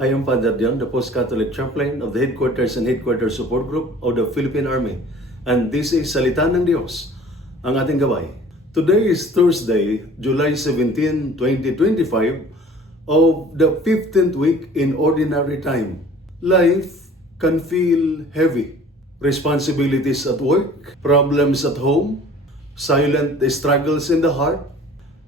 I am Father Dion, the Post-Catholic Chaplain of the Headquarters and Headquarters Support Group of the Philippine Army. And this is Salita ng Diyos, ang ating gabay. Today is Thursday, July 17, 2025, of the 15th week in Ordinary Time. Life can feel heavy. Responsibilities at work, problems at home, silent struggles in the heart.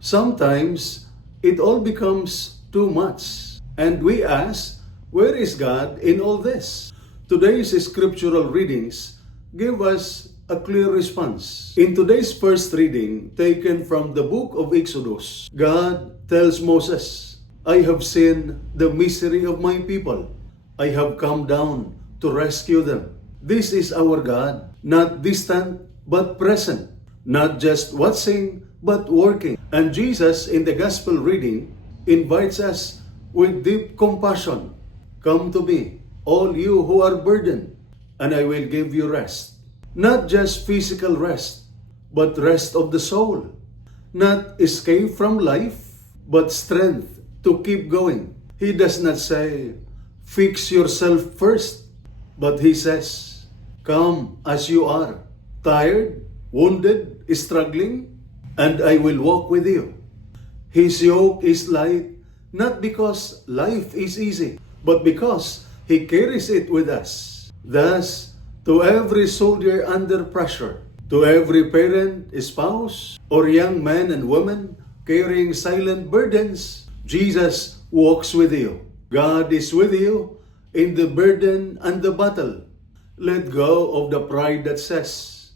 Sometimes, it all becomes too much. And we ask, where is God in all this? Today's scriptural readings give us a clear response. In today's first reading, taken from the book of Exodus, God tells Moses, I have seen the misery of my people. I have come down to rescue them. This is our God, not distant but present, not just watching but working. And Jesus, in the gospel reading, invites us with deep compassion. Come to me, all you who are burdened, and I will give you rest. Not just physical rest, but rest of the soul. Not escape from life, but strength to keep going. He does not say, fix yourself first, but He says, come as you are, tired, wounded, struggling, and I will walk with you. His yoke is light, not because life is easy, but because He carries it with us. Thus, to every soldier under pressure, to every parent, spouse, or young man and woman carrying silent burdens, Jesus walks with you. God is with you in the burden and the battle. Let go of the pride that says,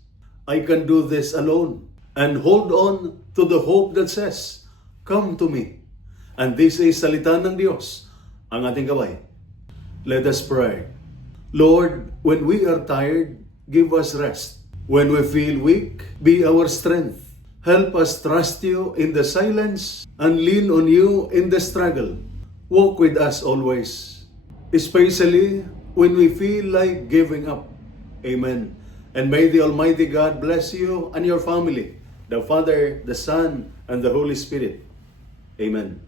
I can do this alone, and hold on to the hope that says, come to me. And this is Salita ng Diyos, ang ating gabay. Let us pray. Lord, when we are tired, give us rest. When we feel weak, be our strength. Help us trust you in the silence and lean on you in the struggle. Walk with us always, especially when we feel like giving up. Amen. And may the Almighty God bless you and your family, the Father, the Son, and the Holy Spirit. Amen.